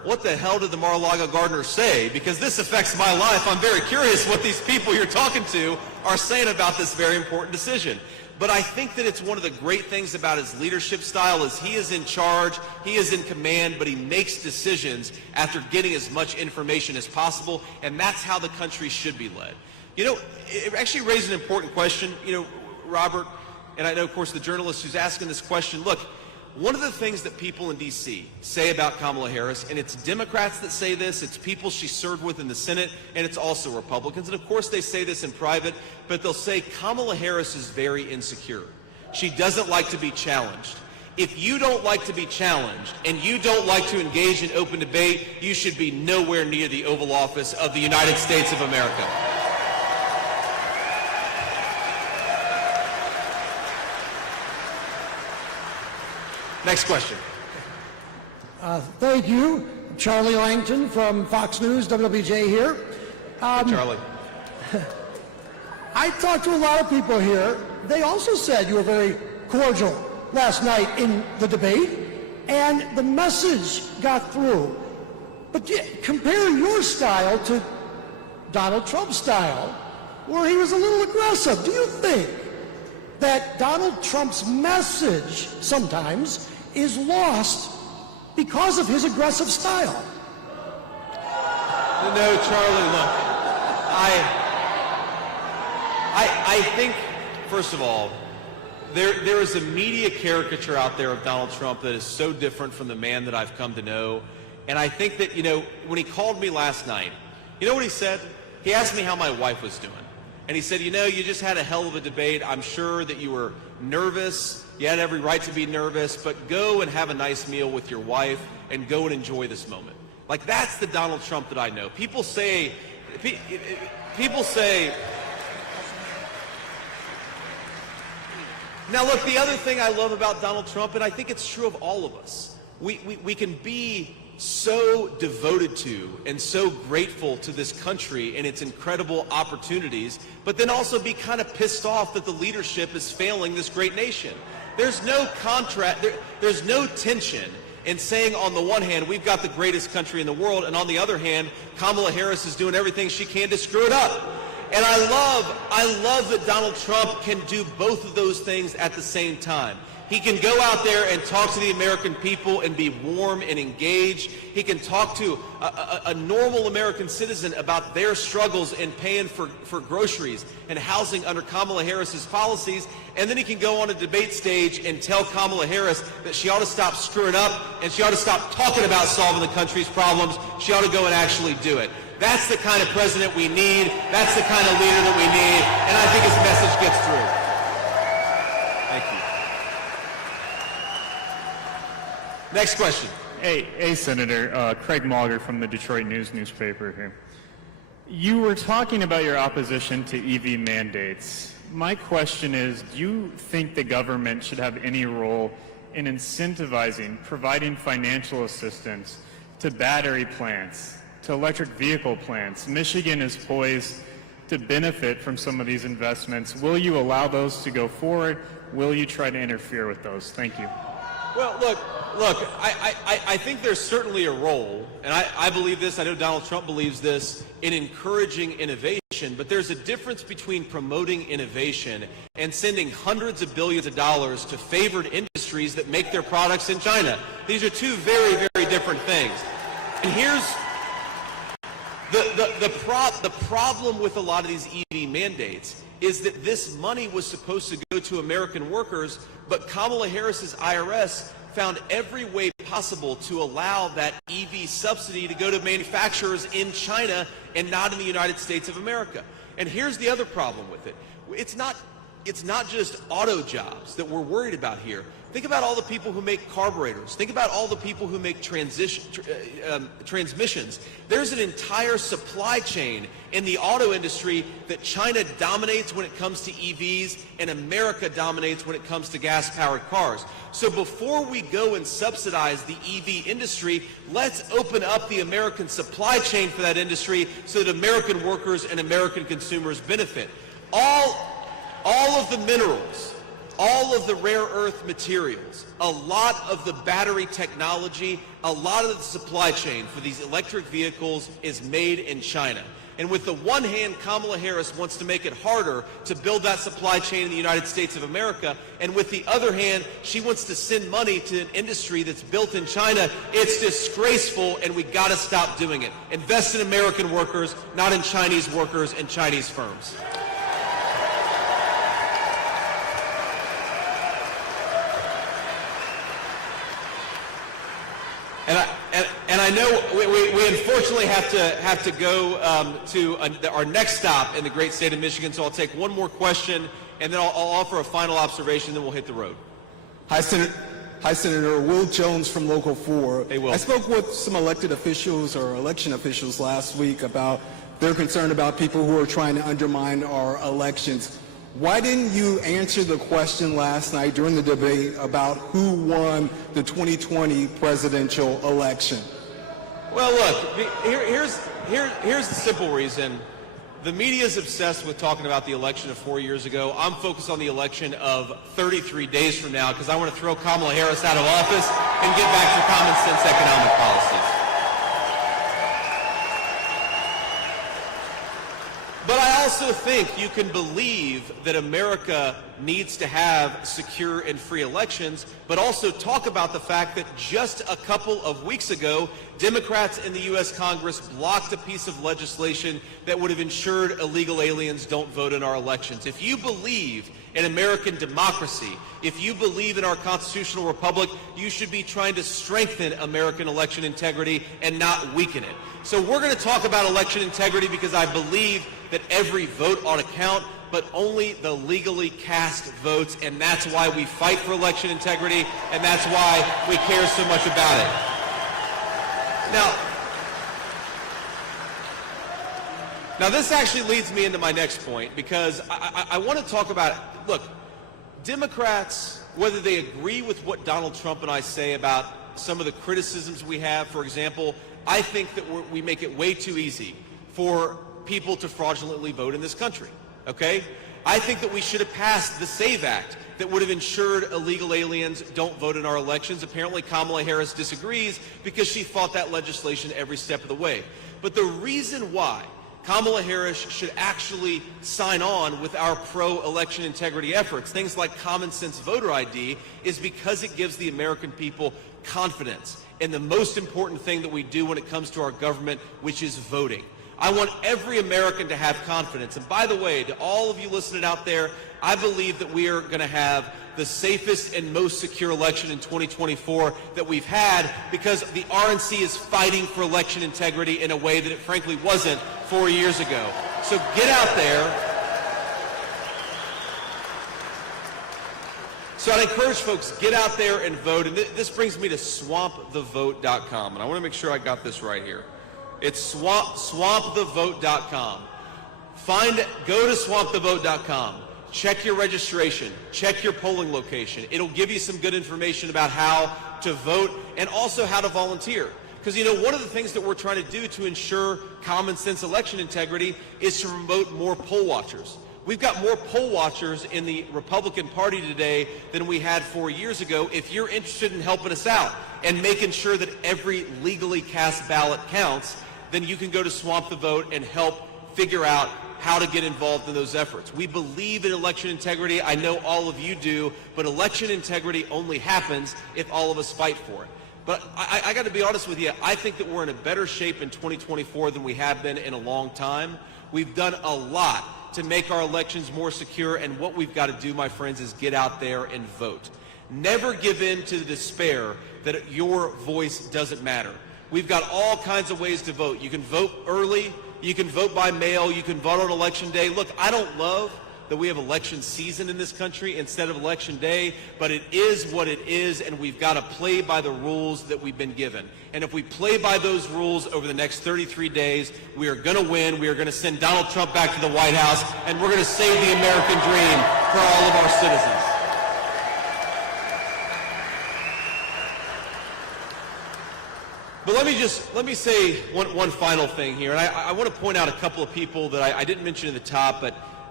what the hell did the Mar-a-Lago gardeners say? Because this affects my life. I'm very curious what these people you're talking to are saying about this very important decision. But I think that it's one of the great things about his leadership style is he is in charge, he is in command, but he makes decisions after getting as much information as possible, and that's how the country should be led. You know, it actually raised an important question, you know, Robert, and I know, of course, the journalist who's asking this question. Look, one of the things that people in D.C. say about Kamala Harris, and it's Democrats that say this, it's people she served with in the Senate, and it's also Republicans, and of course they say this in private, but they'll say Kamala Harris is very insecure. She doesn't like to be challenged. If you don't like to be challenged and you don't like to engage in open debate, you should be nowhere near the Oval Office of the United States of America. Next question. Thank you. Charlie Langton from Fox News, WBJ here. Hey, Charlie. I talked to a lot of people here. They also said you were very cordial last night in the debate, and the message got through. But compare your style to Donald Trump's style, where he was a little aggressive. Do you think that Donald Trump's message sometimes is lost because of his aggressive style? No, Charlie, look, I think, first of all, there is a media caricature out there of Donald Trump that is so different from the man that I've come to know. And I think that, you know, when he called me last night, you know what he said? He asked me how my wife was doing. And he said, you know, you just had a hell of a debate. I'm sure that you were nervous. You had every right to be nervous, but go and have a nice meal with your wife and go and enjoy this moment. Like, that's the Donald Trump that I know. People say, now look, the other thing I love about Donald Trump, and I think it's true of all of us, we can be so devoted to and so grateful to this country and its incredible opportunities, but then also be kind of pissed off that the leadership is failing this great nation. There's no there's no tension in saying on the one hand, we've got the greatest country in the world, and on the other hand, Kamala Harris is doing everything she can to screw it up. And I love that Donald Trump can do both of those things at the same time. He can go out there and talk to the American people and be warm and engaged. He can talk to a normal American citizen about their struggles in paying for groceries and housing under Kamala Harris's policies. And then he can go on a debate stage and tell Kamala Harris that she ought to stop screwing up and she ought to stop talking about solving the country's problems. She ought to go and actually do it. That's the kind of president we need. That's the kind of leader that we need. And I think his message gets through. Thank you. Next question. Hey, Senator. Craig Mauger from the Detroit News newspaper here. You were talking about your opposition to EV mandates. My question is, do you think the government should have any role in incentivizing, providing financial assistance to battery plants, to electric vehicle plants? Michigan is poised to benefit from some of these investments. Will you allow those to go forward? Will you try to interfere with those? Thank you. Well, look, I think there's certainly a role, and I believe this, I know Donald Trump believes this, in encouraging innovation, but there's a difference between promoting innovation and sending hundreds of billions of dollars to favored industries that make their products in China. These are two very, very different things. And here's the problem with a lot of these EV mandates is that this money was supposed to go to American workers, but Kamala Harris's IRS found every way possible to allow that EV subsidy to go to manufacturers in China and not in the United States of America. And here's the other problem with it. It's not just auto jobs that we're worried about here. Think about all the people who make carburetors. Think about all the people who make transmissions. There's an entire supply chain in the auto industry that China dominates when it comes to EVs and America dominates when it comes to gas-powered cars. So before we go and subsidize the EV industry, let's open up the American supply chain for that industry so that American workers and American consumers benefit. All of the minerals all of the rare earth materials, a lot of the battery technology, a lot of the supply chain for these electric vehicles is made in China. And with the one hand, Kamala Harris wants to make it harder to build that supply chain in the United States of America. And with the other hand, she wants to send money to an industry that's built in China. It's disgraceful, and we got to stop doing it. Invest in American workers, not in Chinese workers and Chinese firms. And I know we unfortunately have to go to our next stop in the great state of Michigan. So I'll take one more question, and then I'll offer a final observation. Then we'll hit the road. Hi, Senator. Will Jones from Local 4. Hey, Will. I spoke with some elected officials or election officials last week about their concern about people who are trying to undermine our elections. Why didn't you answer the question last night during the debate about who won the 2020 presidential election? Well, look, here's the simple reason. The media is obsessed with talking about the election of 4 years ago. I'm focused on the election of 33 days from now because I want to throw Kamala Harris out of office and get back to common sense economic policies. But I also think you can believe that America needs to have secure and free elections, but also talk about the fact that just a couple of weeks ago, Democrats in the U.S. Congress blocked a piece of legislation that would have ensured illegal aliens don't vote in our elections. If you believe in American democracy, if you believe in our constitutional republic, you should be trying to strengthen American election integrity and not weaken it. So we're going to talk about election integrity because I believe that every vote ought to count, but only the legally cast votes, and that's why we fight for election integrity, and that's why we care so much about it. Now this actually leads me into my next point, because I want to talk about, look, Democrats, whether they agree with what Donald Trump and I say about some of the criticisms we have, for example, I think that we make it way too easy for people to fraudulently vote in this country, okay? I think that we should have passed the SAVE Act that would have ensured illegal aliens don't vote in our elections. Apparently Kamala Harris disagrees because she fought that legislation every step of the way. But the reason why Kamala Harris should actually sign on with our pro-election integrity efforts, things like common sense voter ID, is because it gives the American people confidence in the most important thing that we do when it comes to our government, which is voting. I want every American to have confidence. And by the way, to all of you listening out there, I believe that we are going to have the safest and most secure election in 2024 that we've had because the RNC is fighting for election integrity in a way that it frankly wasn't 4 years ago. So get out there. So I'd encourage folks, get out there and vote. And this brings me to swampthevote.com. And I want to make sure I got this right here. It's swampthevote.com. Go to swampthevote.com. Check your registration. Check your polling location. It'll give you some good information about how to vote and also how to volunteer. Because, you know, one of the things that we're trying to do to ensure common sense election integrity is to promote more poll watchers. We've got more poll watchers in the Republican Party today than we had 4 years ago. If you're interested in helping us out and making sure that every legally cast ballot counts, then you can go to Swamp the Vote and help figure out how to get involved in those efforts. We believe in election integrity. I know all of you do, but election integrity only happens if all of us fight for it. But I got to be honest with you, I think that we're in a better shape in 2024 than we have been in a long time. We've done a lot to make our elections more secure, and what we've got to do, my friends, is get out there and vote. Never give in to the despair that your voice doesn't matter. We've got all kinds of ways to vote. You can vote early, you can vote by mail, you can vote on election day. Look, I don't love that we have election season in this country instead of election day, but it is what it is, and we've got to play by the rules that we've been given. And if we play by those rules over the next 33 days, we are going to win. We are going to send Donald Trump back to the White House, and we're going to save the American dream for all of our citizens. But let me say one final thing here, and I want to point out a couple of people that I didn't mention at the top, but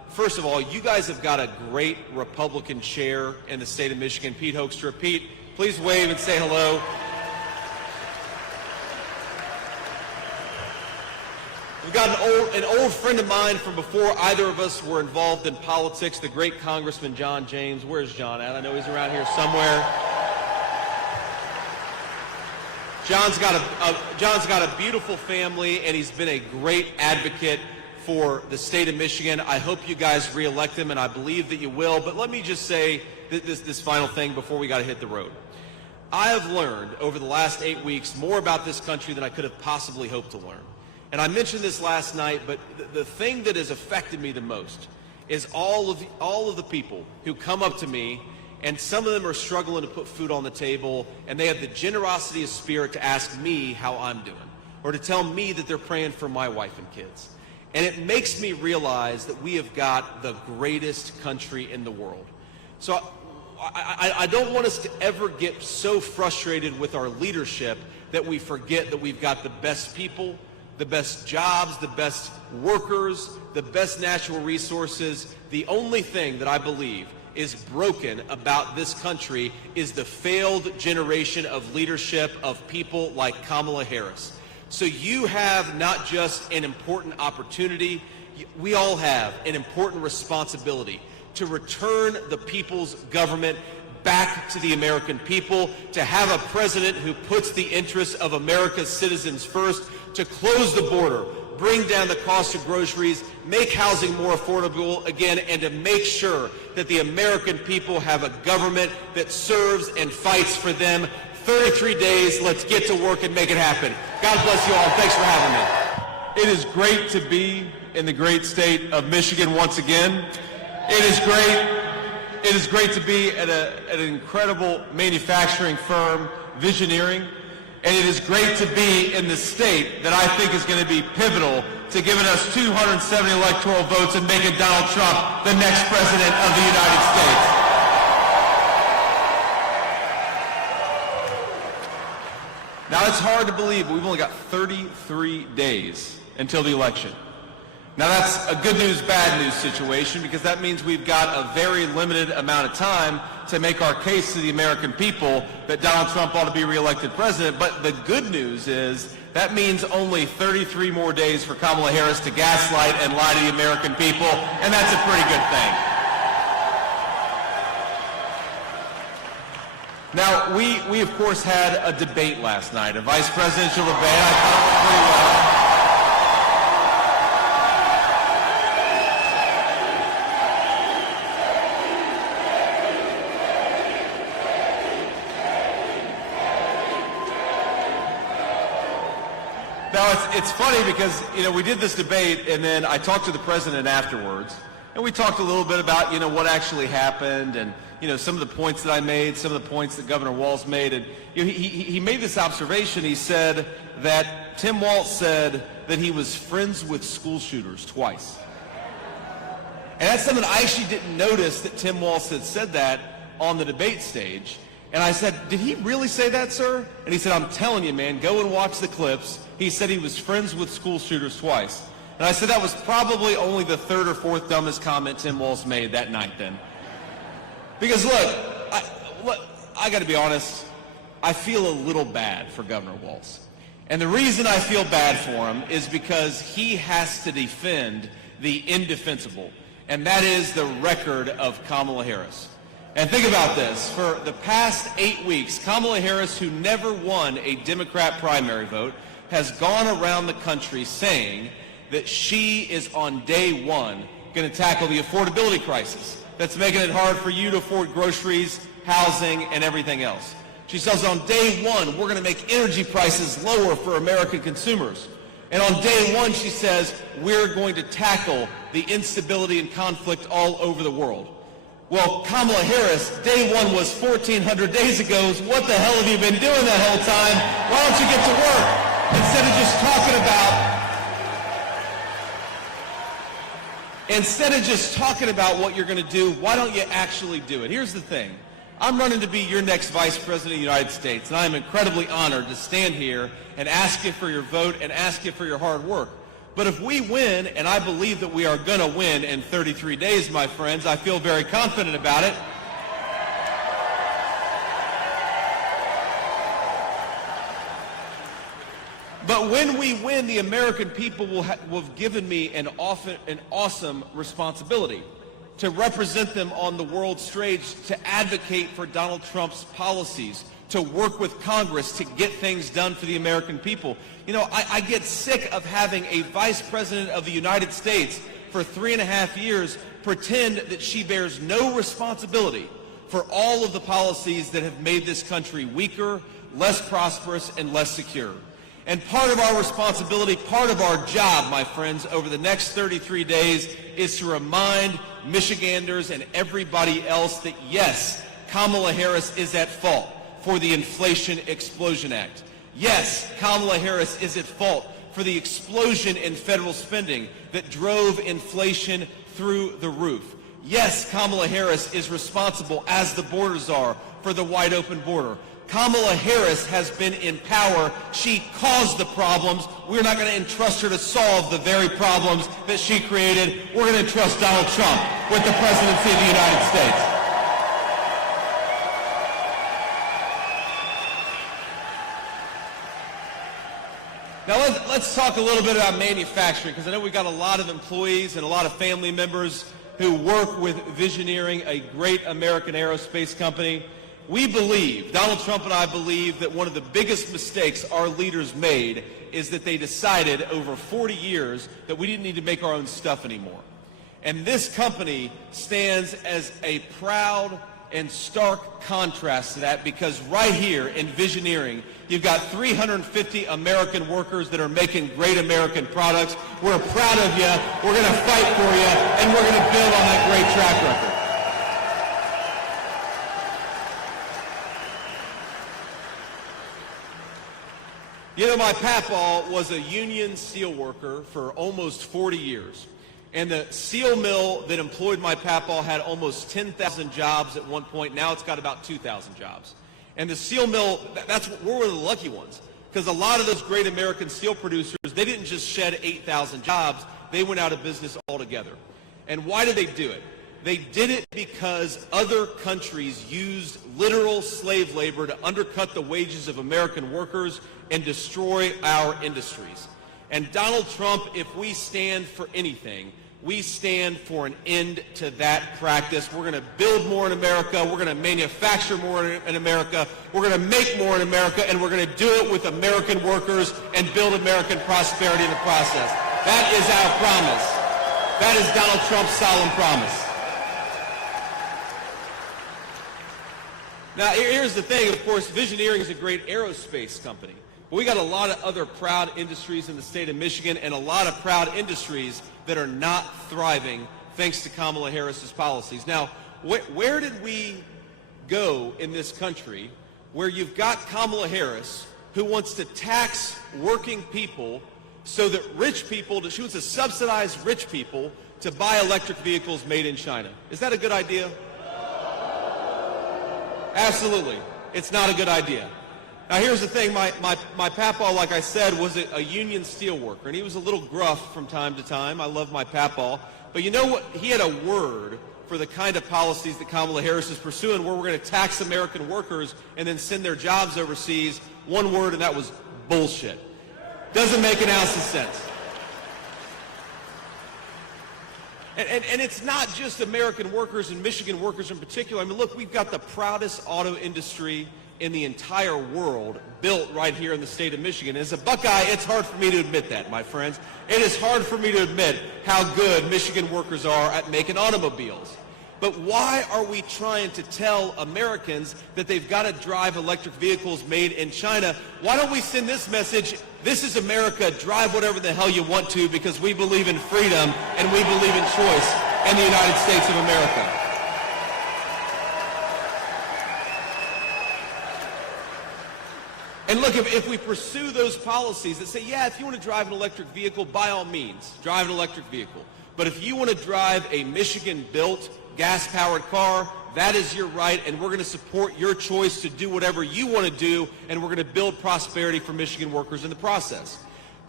First of all, you guys have got a great Republican chair in the state of Michigan, Pete Hoekstra. Pete, please wave and say hello. We've got an old friend of mine from before either of us were involved in politics, the great Congressman John James. Where's John at? I know he's around here somewhere. John's got a beautiful family, and he's been a great advocate for the state of Michigan. I hope you guys re-elect him, and I believe that you will. But let me just say this final thing before we got to hit the road. I have learned over the last 8 weeks more about this country than I could have possibly hoped to learn. And I mentioned this last night, but the thing that has affected me the most is all of the people who come up to me, and some of them are struggling to put food on the table, and they have the generosity of spirit to ask me how I'm doing, or to tell me that they're praying for my wife and kids. And it makes me realize that we have got the greatest country in the world. So I don't want us to ever get so frustrated with our leadership that we forget that we've got the best people, the best jobs, the best workers, the best natural resources. The only thing that I believe is broken about this country is the failed generation of leadership of people like Kamala Harris. So you have not just an important opportunity, we all have an important responsibility to return the people's government back to the American people, to have a president who puts the interests of America's citizens first, to close the border, bring down the cost of groceries, make housing more affordable again, and to make sure that the American people have a government that serves and fights for them. 33 days, let's get to work and make it happen. God bless you all. Thanks for having me. It is great to be in the great state of Michigan once again. It is great to be at an incredible manufacturing firm, Visioneering. And it is great to be in the state that I think is going to be pivotal to giving us 270 electoral votes and making Donald Trump the next president of the United States. Now, it's hard to believe, but we've only got 33 days until the election. Now, that's a good news, bad news situation, because that means we've got a very limited amount of time to make our case to the American people that Donald Trump ought to be reelected president. But the good news is that means only 33 more days for Kamala Harris to gaslight and lie to the American people, and that's a pretty good thing. Now, we of course had a debate last night, a vice presidential debate. I thought it went pretty well. Now, it's funny because, we did this debate, and then I talked to the president afterwards, and we talked a little bit about, what actually happened, and, some of the points that I made, some of the points that Governor Walz made. And he made this observation. He said that Tim Walz said that he was friends with school shooters twice. And that's something I actually didn't notice, that Tim Walz had said that on the debate stage. And I said, did he really say that, sir? And he said, I'm telling you, man, go and watch the clips. He said he was friends with school shooters twice. And I said that was probably only the third or fourth dumbest comment Tim Walz made that night then. Because look, I got to be honest, I feel a little bad for Governor Walz. And the reason I feel bad for him is because he has to defend the indefensible, and that is the record of Kamala Harris. And think about this. For the past 8 weeks, Kamala Harris, who never won a Democrat primary vote, has gone around the country saying that she is on day one going to tackle the affordability crisis that's making it hard for you to afford groceries, housing, and everything else. She says on day one, we're going to make energy prices lower for American consumers. And on day one, she says, we're going to tackle the instability and conflict all over the world. Well, Kamala Harris, day one was 1,400 days ago. What the hell have you been doing that whole time? Why don't you get to work? Instead of just talking about what you're going to do, why don't you actually do it? Here's the thing. I'm running to be your next vice president of the United States, and I am incredibly honored to stand here and ask you for your vote and ask you for your hard work. But if we win, and I believe that we are going to win in 33 days, my friends, I feel very confident about it. But when we win, the American people will have given me an awesome responsibility to represent them on the world stage, to advocate for Donald Trump's policies, to work with Congress to get things done for the American people. You know, I get sick of having a vice president of the United States for 3.5 years pretend that she bears no responsibility for all of the policies that have made this country weaker, less prosperous, and less secure. And part of our responsibility, part of our job, my friends, over the next 33 days is to remind Michiganders and everybody else that, yes, Kamala Harris is at fault for the Inflation Explosion Act. Yes, Kamala Harris is at fault for the explosion in federal spending that drove inflation through the roof. Yes, Kamala Harris is responsible, as the border czar, for the wide open border. Kamala Harris has been in power. She caused the problems. We're not going to entrust her to solve the very problems that she created. We're going to entrust Donald Trump with the presidency of the United States. Now let's talk a little bit about manufacturing, because I know we've got a lot of employees and a lot of family members who work with Visioneering, a great American aerospace company. We believe, Donald Trump and I believe, that one of the biggest mistakes our leaders made is that they decided over 40 years that we didn't need to make our own stuff anymore. And this company stands as a proud and stark contrast to that, because right here in Visioneering, you've got 350 American workers that are making great American products. We're proud of you. We're going to fight for you, and we're going to build on that great track record. You know, my papaw was a union steel worker for almost 40 years. And the steel mill that employed my papaw had almost 10,000 jobs at one point. Now it's got about 2,000 jobs. And the steel mill, we're one of the lucky ones, because a lot of those great American steel producers, they didn't just shed 8,000 jobs, they went out of business altogether. And why did they do it? They did it because other countries used literal slave labor to undercut the wages of American workers and destroy our industries. And Donald Trump, if we stand for anything, we stand for an end to that practice. We're going to build more in America. We're going to manufacture more in America. We're going to make more in America, and we're going to do it with American workers and build American prosperity in the process. That is our promise. That is Donald Trump's solemn promise. Now, here's the thing. Of course, Visioneering is a great aerospace company. But we got a lot of other proud industries in the state of Michigan, and a lot of proud industries that are not thriving thanks to Kamala Harris's policies. Now, where did we go in this country where you've got Kamala Harris, who wants to tax working people so that rich people, she wants to subsidize rich people to buy electric vehicles made in China? Is that a good idea? Absolutely. It's not a good idea. Now, here's the thing. My papaw, like I said, was a union steel worker, and he was a little gruff from time to time. I love my papaw. But you know what? He had a word for the kind of policies that Kamala Harris is pursuing, where we're going to tax American workers and then send their jobs overseas. One word, and that was bullshit. Doesn't make an ounce of sense. And it's not just American workers and Michigan workers in particular. I mean, look, we've got the proudest auto industry in the entire world built right here in the state of Michigan. As a Buckeye, it's hard for me to admit that, my friends. It is hard for me to admit how good Michigan workers are at making automobiles. But why are we trying to tell Americans that they've got to drive electric vehicles made in China? Why don't we send this message? This is America. Drive whatever the hell you want to, because we believe in freedom and we believe in choice in the United States of America. And look, if we pursue those policies that say, yeah, if you want to drive an electric vehicle, by all means, drive an electric vehicle. But if you want to drive a Michigan-built, gas-powered car, that is your right, and we're going to support your choice to do whatever you want to do, and we're going to build prosperity for Michigan workers in the process.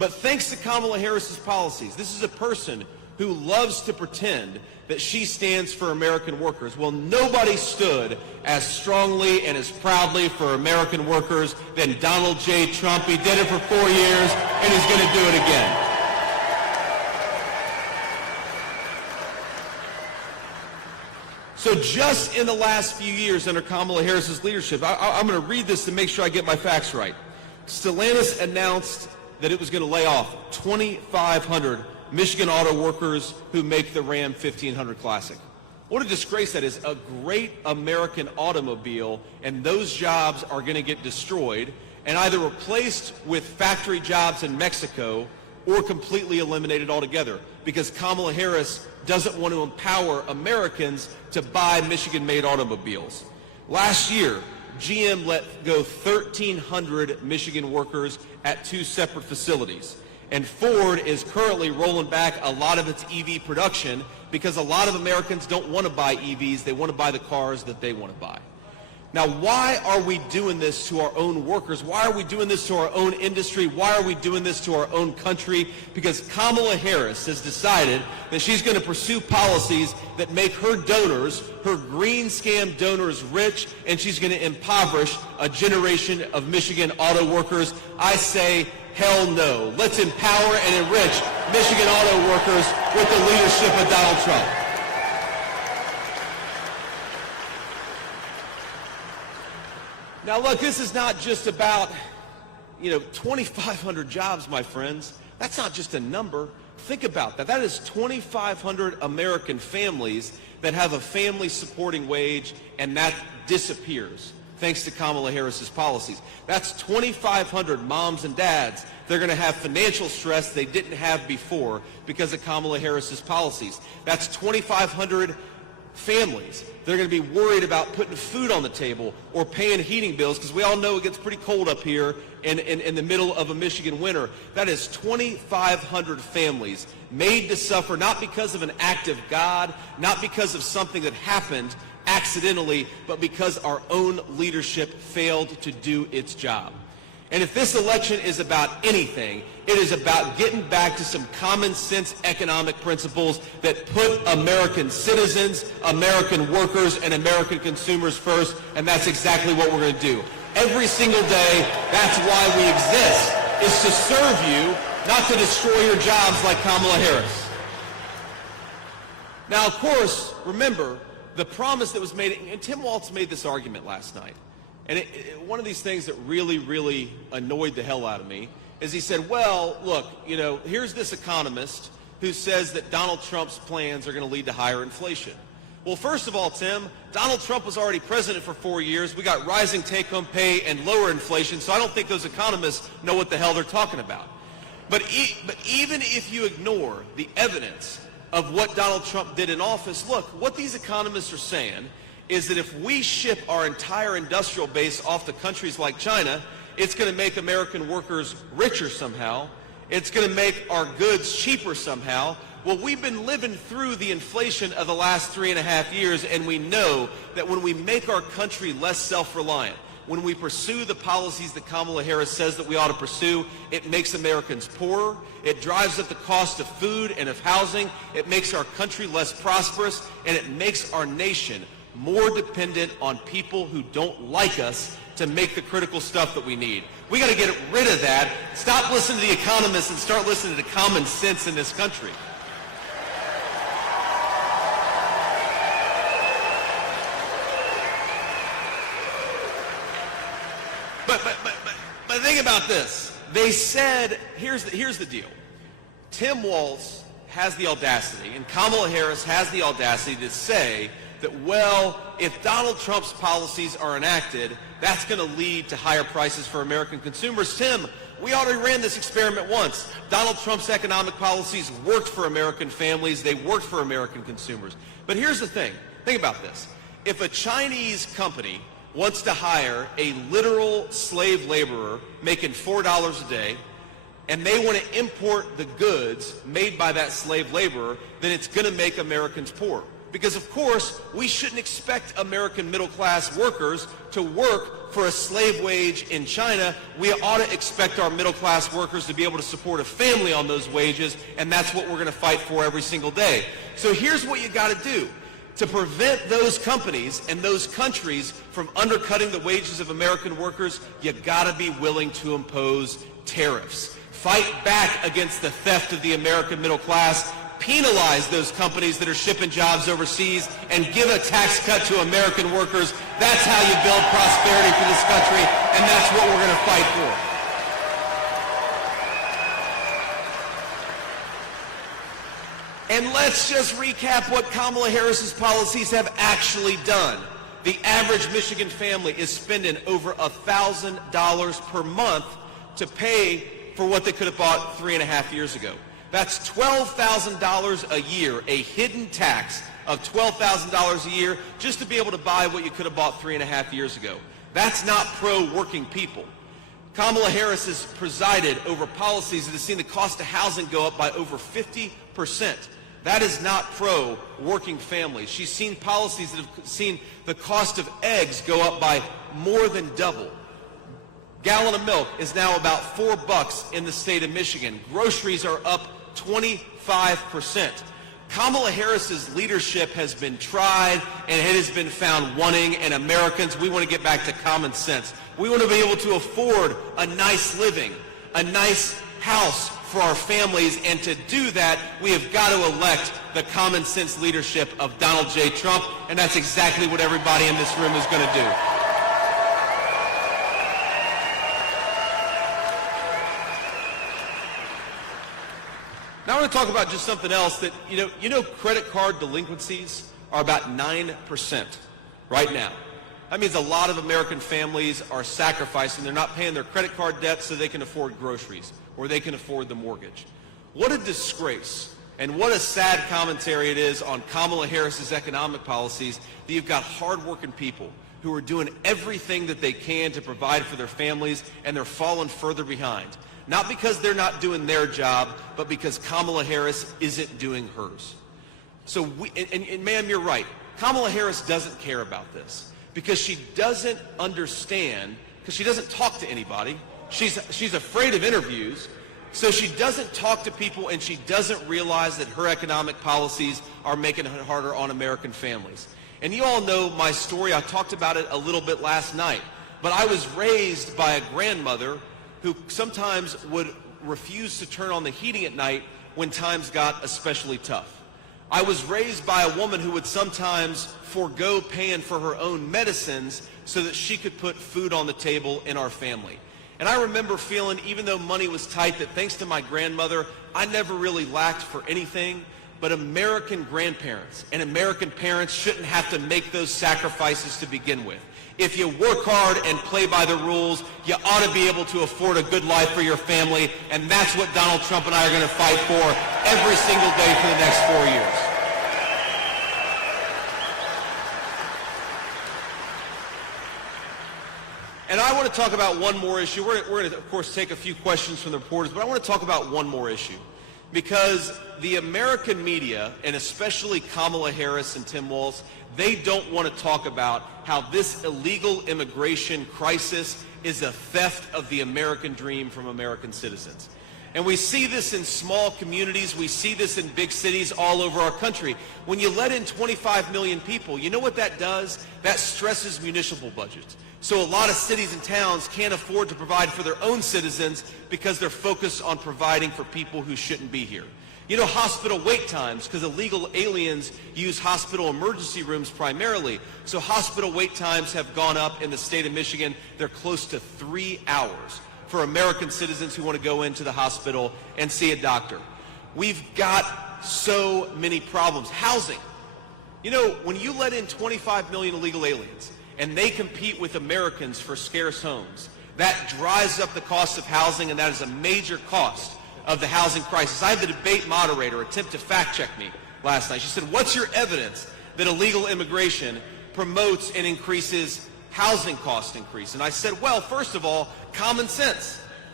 But thanks to Kamala Harris's policies, this is a person who loves to pretend that she stands for American workers. Well, nobody stood as strongly and as proudly for American workers than Donald J. Trump. He did it for 4 years, and he's going to do it again. So just in the last few years under Kamala Harris's leadership, I'm going to read this to make sure I get my facts right. Stellantis announced that it was going to lay off 2,500 Michigan auto workers who make the Ram 1500 Classic. What a disgrace that is. A great American automobile, and those jobs are going to get destroyed and either replaced with factory jobs in Mexico or completely eliminated altogether, because Kamala Harris doesn't want to empower Americans to buy Michigan-made automobiles. Last year, GM let go 1,300 Michigan workers at 2 separate facilities. And Ford is currently rolling back a lot of its EV production because a lot of Americans don't want to buy EVs. They want to buy the cars that they want to buy. Now, why are we doing this to our own workers? Why are we doing this to our own industry? Why are we doing this to our own country? Because Kamala Harris has decided that she's going to pursue policies that make her donors, her green scam donors, rich, and she's going to impoverish a generation of Michigan auto workers. I say, hell no. Let's empower and enrich Michigan auto workers with the leadership of Donald Trump. Now, look, this is not just about, 2,500 jobs, my friends. That's not just a number. Think about that. That is 2,500 American families that have a family supporting wage, and that disappears thanks to Kamala Harris's policies. That's 2,500 moms and dads. They're going to have financial stress they didn't have before because of Kamala Harris's policies. That's 2,500 families. They're going to be worried about putting food on the table or paying heating bills, because we all know it gets pretty cold up here in the middle of a Michigan winter. That is 2,500 families made to suffer, not because of an act of God, not because of something that happened accidentally, but because our own leadership failed to do its job. And if this election is about anything, it is about getting back to some common sense economic principles that put American citizens, American workers, and American consumers first, and that's exactly what we're going to do. Every single day, that's why we exist, is to serve you, not to destroy your jobs like Kamala Harris. Now, of course, remember, the promise that was made, and Tim Walz made this argument last night, and one of these things that really, really annoyed the hell out of me is he said, well, look, here's this economist who says that Donald Trump's plans are going to lead to higher inflation. Well, first of all, Tim, Donald Trump was already president for 4 years. We got rising take-home pay and lower inflation, so I don't think those economists know what the hell they're talking about. But even if you ignore the evidence of what Donald Trump did in office, look, what these economists are saying is that if we ship our entire industrial base off to countries like China, it's going to make American workers richer somehow. It's going to make our goods cheaper somehow. Well, we've been living through the inflation of the last 3.5 years, and we know that when we make our country less self-reliant, when we pursue the policies that Kamala Harris says that we ought to pursue, it makes Americans poorer. It drives up the cost of food and of housing. It makes our country less prosperous, and it makes our nation more dependent on people who don't like us to make the critical stuff that we need. We got to get rid of that. Stop listening to the economists and start listening to common sense in this country. But think about this. They said, here's the deal. Tim Walz has the audacity, and Kamala Harris has the audacity to say that, well, if Donald Trump's policies are enacted, that's going to lead to higher prices for American consumers. Tim, we already ran this experiment once. Donald Trump's economic policies worked for American families. They worked for American consumers. But here's the thing. Think about this. If a Chinese company wants to hire a literal slave laborer making $4 a day, and they want to import the goods made by that slave laborer, then it's going to make Americans poor. Because, of course, we shouldn't expect American middle-class workers to work for a slave wage in China. We ought to expect our middle-class workers to be able to support a family on those wages, and that's what we're going to fight for every single day. So here's what you got to do. To prevent those companies and those countries from undercutting the wages of American workers, you got to be willing to impose tariffs. Fight back against the theft of the American middle class. Penalize those companies that are shipping jobs overseas and give a tax cut to American workers. That's how you build prosperity for this country, and that's what we're going to fight for. And let's just recap what Kamala Harris's policies have actually done. The average Michigan family is spending over $1,000 per month to pay for what they could have bought 3.5 years ago. That's $12,000 a year, a hidden tax of $12,000 a year just to be able to buy what you could have bought 3.5 years ago. That's not pro-working people. Kamala Harris has presided over policies that have seen the cost of housing go up by over 50%. That is not pro-working families. She's seen policies that have seen the cost of eggs go up by more than double. Gallon of milk is now about $4 in the state of Michigan. Groceries are up 25%. Kamala Harris's leadership has been tried and it has been found wanting, and Americans, we want to get back to common sense. We want to be able to afford a nice living, a nice house for our families, and to do that, we have got to elect the common sense leadership of Donald J. Trump, and that's exactly what everybody in this room is going to do. Now I want to talk about just something else that, you know credit card delinquencies are about 9% right now. That means a lot of American families are sacrificing. They're not paying their credit card debt so they can afford groceries or they can afford the mortgage. What a disgrace and what a sad commentary it is on Kamala Harris's economic policies that you've got hardworking people who are doing everything that they can to provide for their families, and they're falling further behind. Not because they're not doing their job, but because Kamala Harris isn't doing hers. So, and ma'am, you're right. Kamala Harris doesn't care about this because she doesn't understand, because she doesn't talk to anybody. She's afraid of interviews, so she doesn't talk to people, and she doesn't realize that her economic policies are making it harder on American families. And you all know my story. I talked about it a little bit last night. But I was raised by a grandmother who sometimes would refuse to turn on the heating at night when times got especially tough. I was raised by a woman who would sometimes forego paying for her own medicines so that she could put food on the table in our family. And I remember feeling, even though money was tight, that thanks to my grandmother, I never really lacked for anything. But American grandparents and American parents shouldn't have to make those sacrifices to begin with. If you work hard and play by the rules, you ought to be able to afford a good life for your family, and that's what Donald Trump and I are going to fight for every single day for the next 4 years. And I want to talk about one more issue. We're going to, of course, take a few questions from the reporters, but I want to talk about one more issue. Because the American media, and especially Kamala Harris and Tim Walz, they don't want to talk about how this illegal immigration crisis is a theft of the American dream from American citizens. And we see this in small communities. We see this in big cities all over our country. When you let in 25 million people, you know what that does? That stresses municipal budgets. So a lot of cities and towns can't afford to provide for their own citizens because they're focused on providing for people who shouldn't be here. You know, hospital wait times, because illegal aliens use hospital emergency rooms primarily. So hospital wait times have gone up in the state of Michigan. They're close to 3 hours for American citizens who want to go into the hospital and see a doctor. We've got so many problems. Housing. You know, when you let in 25 million illegal aliens and they compete with Americans for scarce homes, that drives up the cost of housing, and that is a major cost of the housing crisis. I had the debate moderator attempt to fact check me last night. She said, what's your evidence that illegal immigration promotes and increases housing cost increase? And I said, well, first of all, common sense.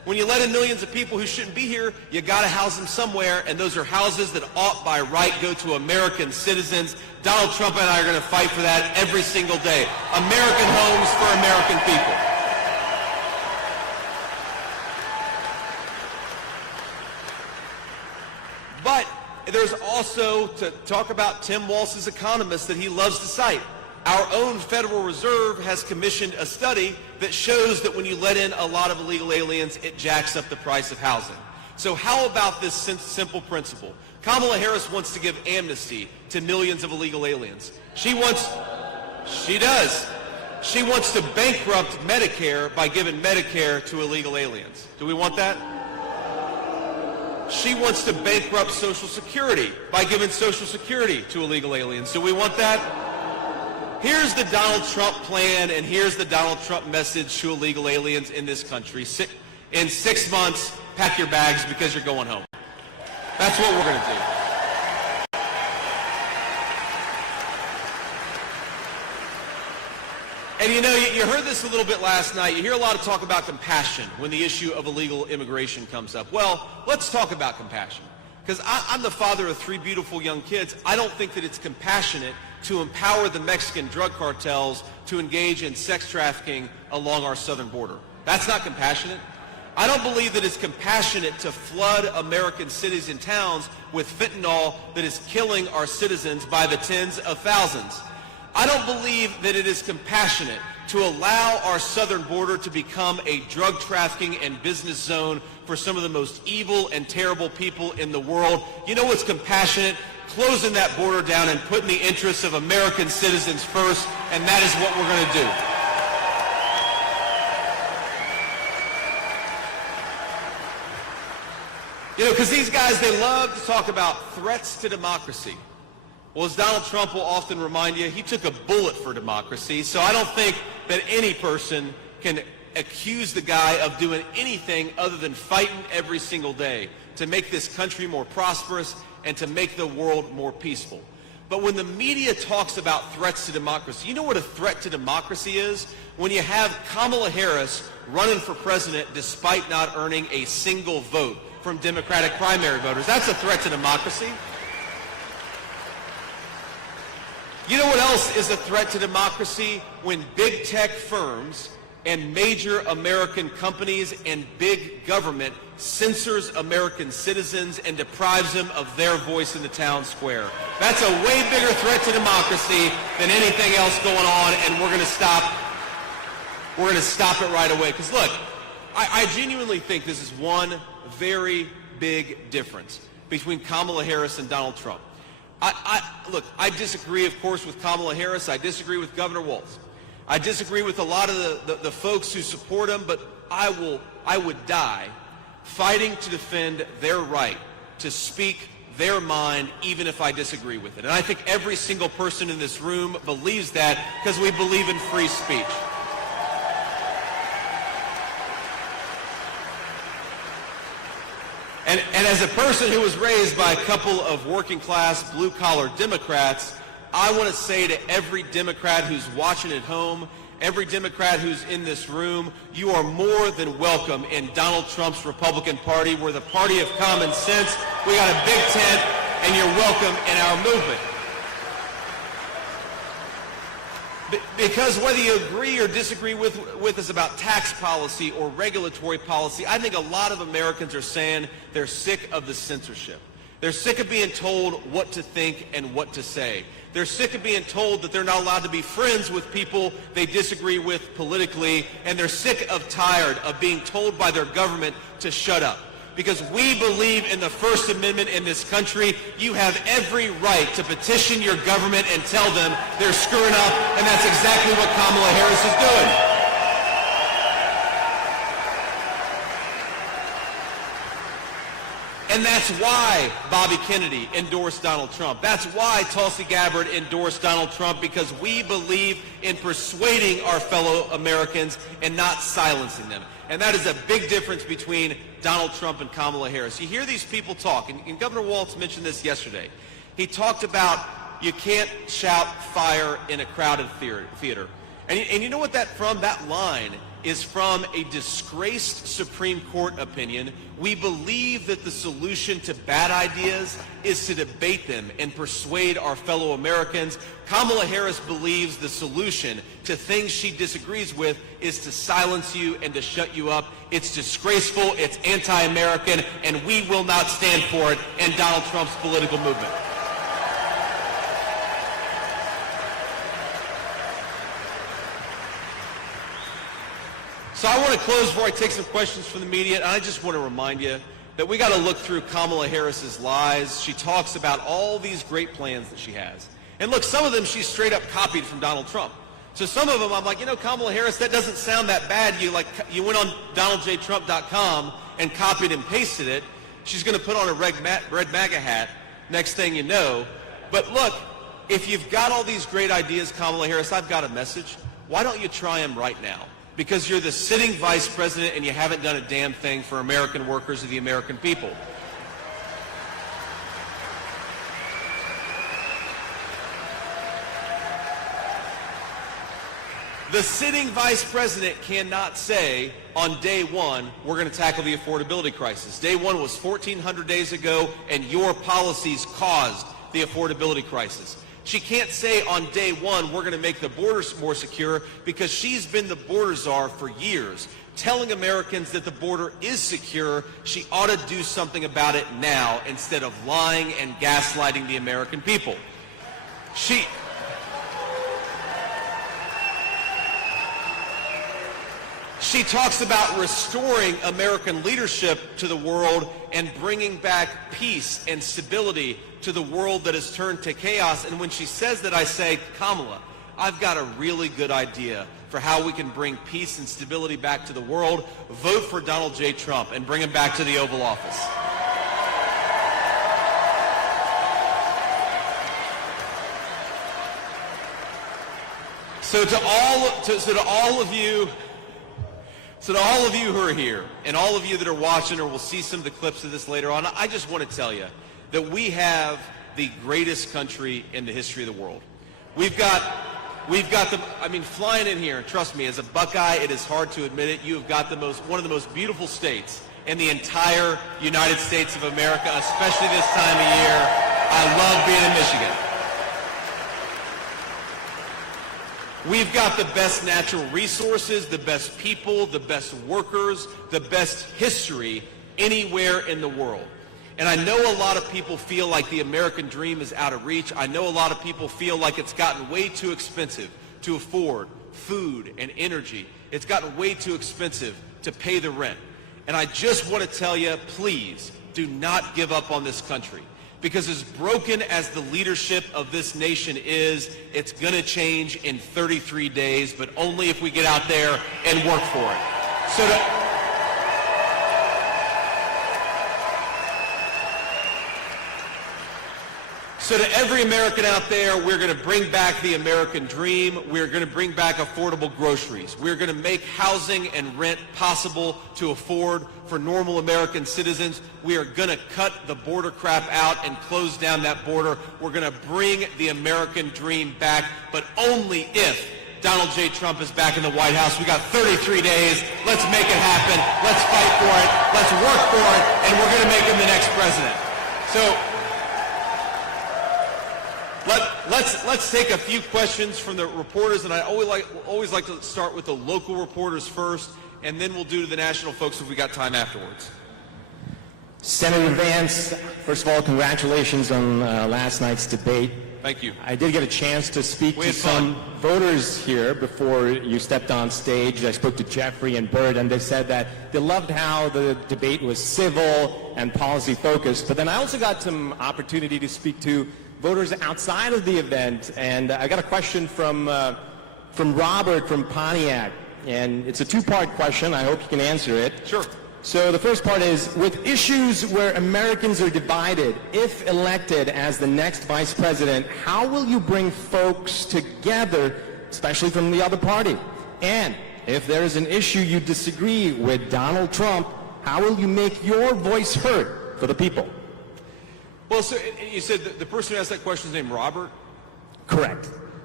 When you let in millions of people who shouldn't be here, you got to house them somewhere, and those are houses that ought by right go to American citizens. Donald Trump and I are going to fight for that every single day. American homes for American people. But there's also, to talk about Tim Walz's economist that he loves to cite, our own Federal Reserve has commissioned a study that shows that when you let in a lot of illegal aliens, it jacks up the price of housing. So how about this simple principle? Kamala Harris wants to give amnesty to millions of illegal aliens. She wants to bankrupt Medicare by giving Medicare to illegal aliens. Do we want that? She wants to bankrupt Social Security by giving Social Security to illegal aliens. Do we want that? Here's the Donald Trump plan, and here's the Donald Trump message to illegal aliens in this country. In 6 months, pack your bags because you're going home. That's what we're going to do. And you know, you heard this a little bit last night. You hear a lot of talk about compassion when the issue of illegal immigration comes up. Well, let's talk about compassion. Because I'm the father of 3 beautiful young kids. I don't think that it's compassionate to empower the Mexican drug cartels to engage in sex trafficking along our southern border. That's not compassionate. I don't believe that it's compassionate to flood American cities and towns with fentanyl that is killing our citizens by the tens of thousands. I don't believe that it is compassionate to allow our southern border to become a drug trafficking and business zone for some of the most evil and terrible people in the world. You know what's compassionate? Closing that border down and putting the interests of American citizens first, and that is what we're going to do. You know, because these guys, they love to talk about threats to democracy. Well, as Donald Trump will often remind you, he took a bullet for democracy, so I don't think that any person can accuse the guy of doing anything other than fighting every single day to make this country more prosperous and to make the world more peaceful. But when the media talks about threats to democracy, you know what a threat to democracy is? When you have Kamala Harris running for president despite not earning a single vote from Democratic primary voters. That's a threat to democracy. You know what else is a threat to democracy? When big tech firms and major American companies and big government censors American citizens and deprives them of their voice in the town square. That's a way bigger threat to democracy than anything else going on, and we're going to stop it right away. Because look, I genuinely think this is one very big difference between Kamala Harris and Donald Trump. Look, I disagree, of course, with Kamala Harris. I disagree with Governor Walz. I disagree with a lot of the folks who support him, but I would die fighting to defend their right to speak their mind, even if I disagree with it. And I think every single person in this room believes that because we believe in free speech. And as a person who was raised by a couple of working-class, blue-collar Democrats, I want to say to every Democrat who's watching at home, every Democrat who's in this room, you are more than welcome in Donald Trump's Republican Party. We're the party of common sense. We got a big tent, and you're welcome in our movement. Because whether you agree or disagree with us about tax policy or regulatory policy, I think a lot of Americans are saying they're sick of the censorship. They're sick of being told what to think and what to say. They're sick of being told that they're not allowed to be friends with people they disagree with politically, and they're tired of being told by their government to shut up. Because we believe in the First Amendment in this country. You have every right to petition your government and tell them they're screwing up, and that's exactly what Kamala Harris is doing. And that's why Bobby Kennedy endorsed Donald Trump. That's why Tulsi Gabbard endorsed Donald Trump, because we believe in persuading our fellow Americans and not silencing them. And that is a big difference between Donald Trump and Kamala Harris. You hear these people talk, and Governor Walz mentioned this yesterday. He talked about you can't shout fire in a crowded theater. And you know what that line is from a disgraced Supreme Court opinion. We believe that the solution to bad ideas is to debate them and persuade our fellow Americans. Kamala Harris believes the solution to things she disagrees with is to silence you and to shut you up. It's disgraceful, it's anti-American, and we will not stand for it in Donald Trump's political movement. So I want to close before I take some questions from the media, and I just want to remind you that we got to look through Kamala Harris's lies. She talks about all these great plans that she has. And look, some of them she straight up copied from Donald Trump. So some of them I'm like, Kamala Harris, that doesn't sound that bad. You went on DonaldJTrump.com and copied and pasted it. She's going to put on a red MAGA hat next thing you know. But look, if you've got all these great ideas, Kamala Harris, I've got a message. Why don't you try them right now? Because you're the sitting vice president and you haven't done a damn thing for American workers or the American people. The sitting vice president cannot say on day one, we're going to tackle the affordability crisis. Day one was 1,400 days ago, and your policies caused the affordability crisis. She can't say on day one, we're going to make the borders more secure, because she's been the border czar for years, telling Americans that the border is secure. She ought to do something about it now instead of lying and gaslighting the American people. She talks about restoring American leadership to the world and bringing back peace and stability to the world that has turned to chaos. And when she says that, I say, Kamala, I've got a really good idea for how we can bring peace and stability back to the world. Vote for Donald J. Trump and bring him back to the Oval Office. So to all of you who are here, and all of you that are watching or will see some of the clips of this later on, I just want to tell you that we have the greatest country in the history of the world. We've got flying in here, trust me, as a Buckeye, it is hard to admit it, you have got one of the most beautiful states in the entire United States of America, especially this time of year. I love being in Michigan. We've got the best natural resources, the best people, the best workers, the best history anywhere in the world. And I know a lot of people feel like the American dream is out of reach. I know a lot of people feel like it's gotten way too expensive to afford food and energy. It's gotten way too expensive to pay the rent. And I just want to tell you, please do not give up on this country. Because as broken as the leadership of this nation is, it's going to change in 33 days, but only if we get out there and work for it. So to every American out there, we're going to bring back the American dream. We're going to bring back affordable groceries. We're going to make housing and rent possible to afford for normal American citizens. We are going to cut the border crap out and close down that border. We're going to bring the American dream back, but only if Donald J. Trump is back in the White House. We got 33 days. Let's make it happen. Let's fight for it. Let's work for it, and we're going to make him the next president. So let's take a few questions from the reporters, and I always like to start with the local reporters first, and then we'll do to the national folks if we got time afterwards. Senator Vance, first of all, congratulations on last night's debate. Thank you. I did get a chance to speak to some voters here before you stepped on stage. I spoke to Jeffrey and Bert, and they said that they loved how the debate was civil and policy focused. But then I also got some opportunity to speak to voters outside of the event, and I got a question from Robert from Pontiac, and it's a two-part question. I hope you can answer it. Sure. So the first part is, with issues where Americans are divided, if elected as the next vice president, how will you bring folks together, especially from the other party? And if there is an issue you disagree with Donald Trump, how will you make your voice heard for the people? Well, so you said the person who asked that question is named Robert? Correct.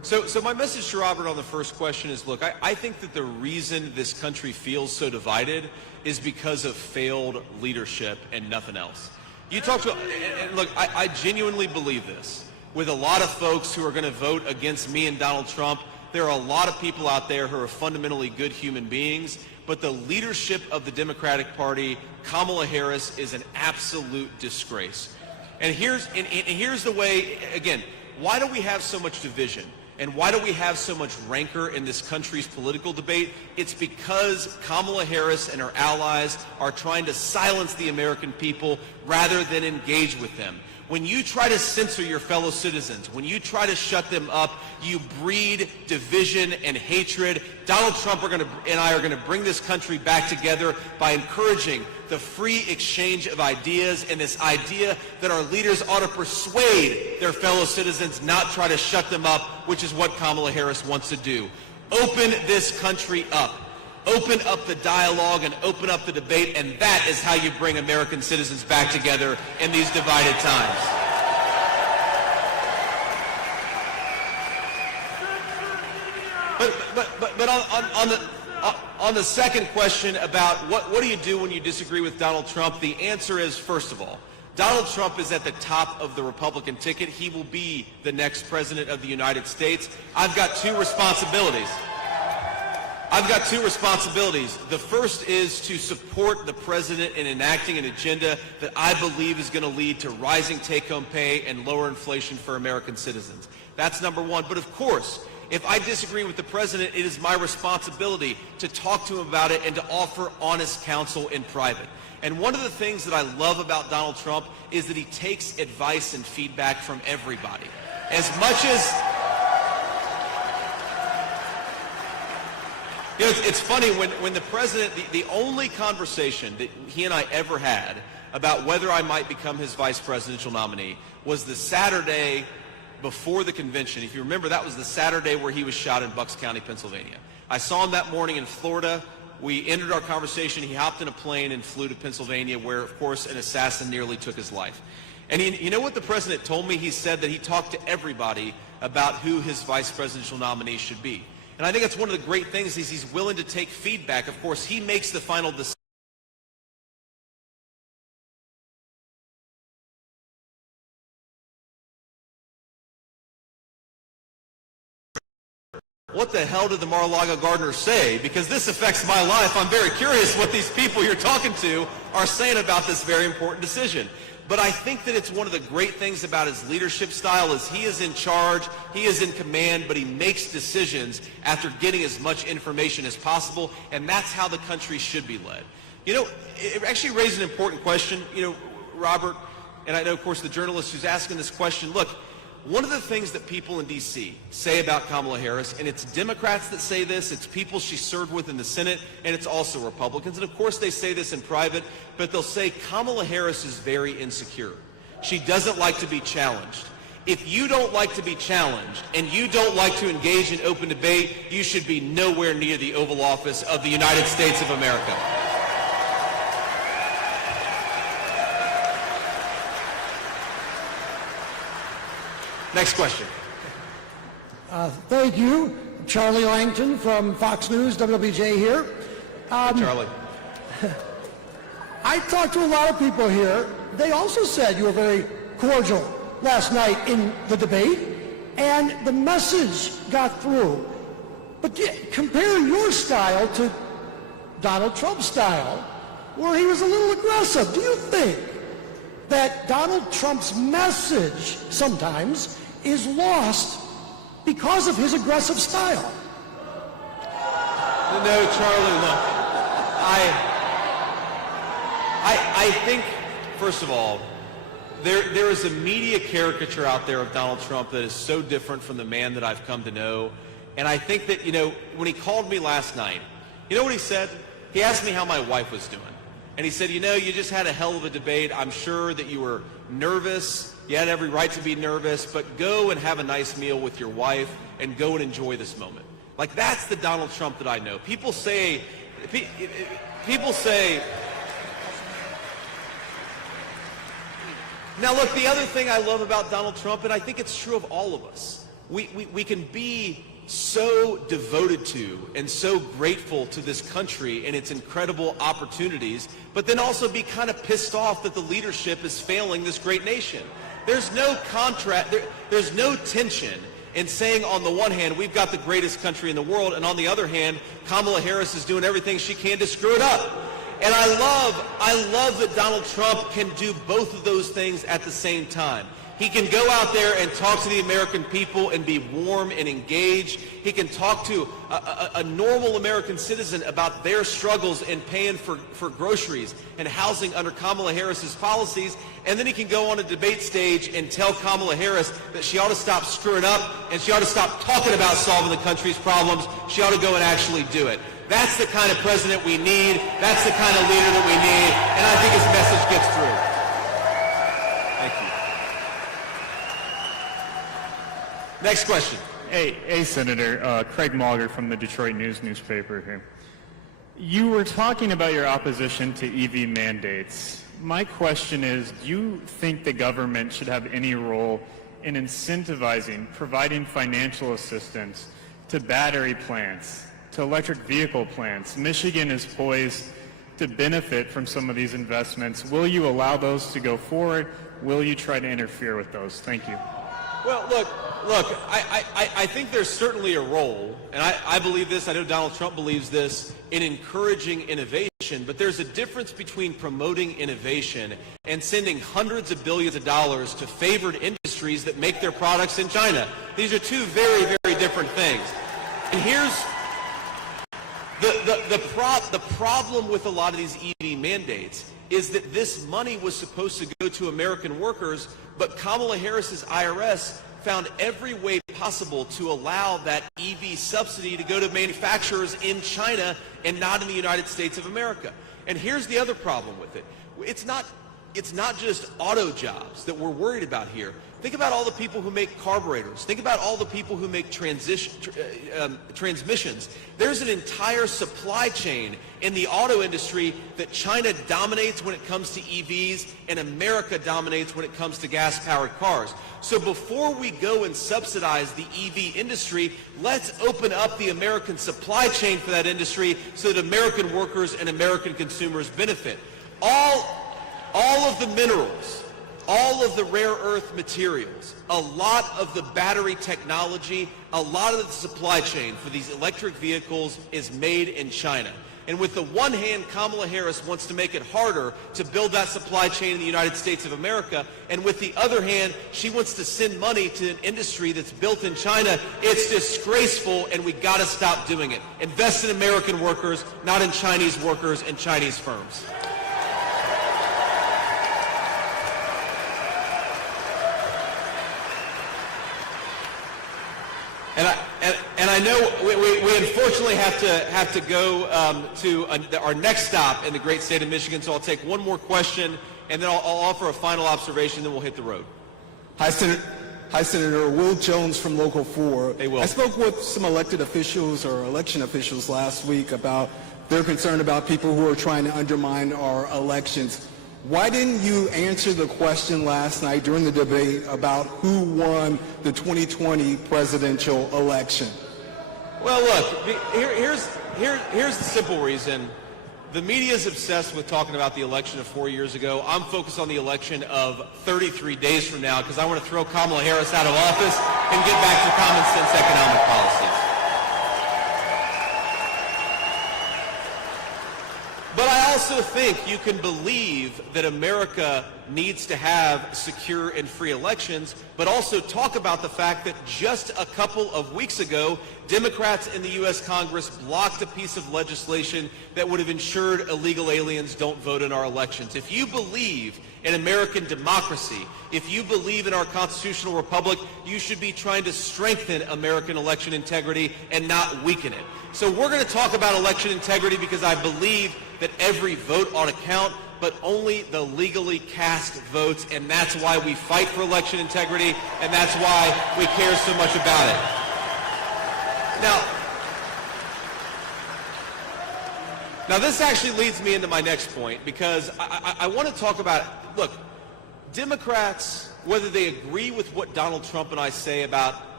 So my message to Robert on the first question is, look, I think that the reason this country feels so divided is because of failed leadership and nothing else. You talk to, and look, I genuinely believe this. With a lot of folks who are going to vote against me and Donald Trump, there are a lot of people out there who are fundamentally good human beings, but the leadership of the Democratic Party, Kamala Harris, is an absolute disgrace. And here's the way, again, why do we have so much division? And why do we have so much rancor in this country's political debate? It's because Kamala Harris and her allies are trying to silence the American people rather than engage with them. When you try to censor your fellow citizens, when you try to shut them up, you breed division and hatred. Donald Trump and I are going to bring this country back together by encouraging the free exchange of ideas and this idea that our leaders ought to persuade their fellow citizens, not try to shut them up, which is what Kamala Harris wants to do. Open this country up. Open up the dialogue and open up the debate, and that is how you bring American citizens back together in these divided times. But on the second question about what do you do when you disagree with Donald Trump, the answer is, first of all, Donald Trump is at the top of the Republican ticket. He will be the next president of the United States. I've got two responsibilities. The first is to support the president in enacting an agenda that I believe is going to lead to rising take-home pay and lower inflation for American citizens. That's number one. But of course, if I disagree with the president, it is my responsibility to talk to him about it and to offer honest counsel in private. And one of the things that I love about Donald Trump is that he takes advice and feedback from everybody. As much as... You know, it's funny, when the president, the only conversation that he and I ever had about whether I might become his vice presidential nominee was the Saturday before the convention. If you remember, that was the Saturday where he was shot in Bucks County, Pennsylvania. I saw him that morning in Florida. We ended our conversation. He hopped in a plane and flew to Pennsylvania, where, of course, an assassin nearly took his life. And you know what the president told me? He said that he talked to everybody about who his vice presidential nominee should be. And I think that's one of the great things is he's willing to take feedback. Of course, he makes the final decision. What the hell did the Mar-a-Lago gardeners say? Because this affects my life. I'm very curious what these people you're talking to are saying about this very important decision. But I think that it's one of the great things about his leadership style is he is in charge, he is in command, but he makes decisions after getting as much information as possible, and that's how the country should be led. You know, it actually raised an important question, you know, Robert, and I know, of course, the journalist who's asking this question. Look, one of the things that people in D.C. say about Kamala Harris, and it's Democrats that say this, it's people she served with in the Senate, and it's also Republicans, and of course they say this in private, but they'll say Kamala Harris is very insecure. She doesn't like to be challenged. If you don't like to be challenged and you don't like to engage in open debate, you should be nowhere near the Oval Office of the United States of America. Next question. Thank you. Charlie Langton from Fox News, WBJ here. Hey, Charlie. I talked to a lot of people here. They also said you were very cordial last night in the debate, and the message got through. But compare your style to Donald Trump's style, where he was a little aggressive. Do you think that Donald Trump's message sometimes is lost because of his aggressive style? No, Charlie, look, I think, first of all, there is a media caricature out there of Donald Trump that is so different from the man that I've come to know. And I think that, you know, when he called me last night, you know what he said? He asked me how my wife was doing. And he said, you know, you just had a hell of a debate. I'm sure that you were nervous. You had every right to be nervous, but go and have a nice meal with your wife and go and enjoy this moment. Like, that's the Donald Trump that I know. People say, now look, the other thing I love about Donald Trump, and I think it's true of all of us, we can be so devoted to and so grateful to this country and its incredible opportunities, but then also be kind of pissed off that the leadership is failing this great nation. There's no there's no tension in saying on the one hand, we've got the greatest country in the world, and on the other hand, Kamala Harris is doing everything she can to screw it up. And I love that Donald Trump can do both of those things at the same time. He can go out there and talk to the American people and be warm and engaged. He can talk to a normal American citizen about their struggles in paying for groceries and housing under Kamala Harris's policies. And then he can go on a debate stage and tell Kamala Harris that she ought to stop screwing up and she ought to stop talking about solving the country's problems. She ought to go and actually do it. That's the kind of president we need. That's the kind of leader that we need. And I think his message gets through. Thank you. Next question. Hey, Senator. Craig Mauger from the Detroit News newspaper here. You were talking about your opposition to EV mandates. My question is, do you think the government should have any role in incentivizing, providing financial assistance to battery plants, to electric vehicle plants? Michigan is poised to benefit from some of these investments. Will you allow those to go forward? Will you try to interfere with those? Thank you. Well, look, I think there's certainly a role, and I believe this, I know Donald Trump believes this, in encouraging innovation, but there's a difference between promoting innovation and sending hundreds of billions of dollars to favored industries that make their products in China. These are two very, very different things. And here's the problem with a lot of these EV mandates is that this money was supposed to go to American workers, but Kamala Harris's IRS found every way possible to allow that EV subsidy to go to manufacturers in China and not in the United States of America. And here's the other problem with it. It's not just auto jobs that we're worried about here. Think about all the people who make carburetors. Think about all the people who make transmissions. There's an entire supply chain in the auto industry that China dominates when it comes to EVs and America dominates when it comes to gas-powered cars. So before we go and subsidize the EV industry, let's open up the American supply chain for that industry so that American workers and American consumers benefit. All of the minerals, all of the rare earth materials, a lot of the battery technology, a lot of the supply chain for these electric vehicles is made in China. And with the one hand, Kamala Harris wants to make it harder to build that supply chain in the United States of America, and with the other hand, she wants to send money to an industry that's built in China. It's disgraceful, and we got to stop doing it. Invest in American workers, not in Chinese workers and Chinese firms. And I know we unfortunately have to go to our next stop in the great state of Michigan. So I'll take one more question, and then I'll offer a final observation. Then we'll hit the road. Hi, Senator. Will Jones from Local 4. Hey, Will. I spoke with some elected officials or election officials last week about their concern about people who are trying to undermine our elections. Why didn't you answer the question last night during the debate about who won the 2020 presidential election? Well, look, here's the simple reason. The media is obsessed with talking about the election of 4 years ago. I'm focused on the election of 33 days from now because I want to throw Kamala Harris out of office and get back to common sense economic policies. But I also think you can believe that America needs to have secure and free elections, but also talk about the fact that just a couple of weeks ago, Democrats in the U.S. Congress blocked a piece of legislation that would have ensured illegal aliens don't vote in our elections. If you believe in American democracy, if you believe in our constitutional republic, you should be trying to strengthen American election integrity and not weaken it. So we're going to talk about election integrity because I believe that every vote ought to count, but only the legally cast votes, and that's why we fight for election integrity, and that's why we care so much about it. Now this actually leads me into my next point, because I want to talk about, look, Democrats, whether they agree with what Donald Trump and I say about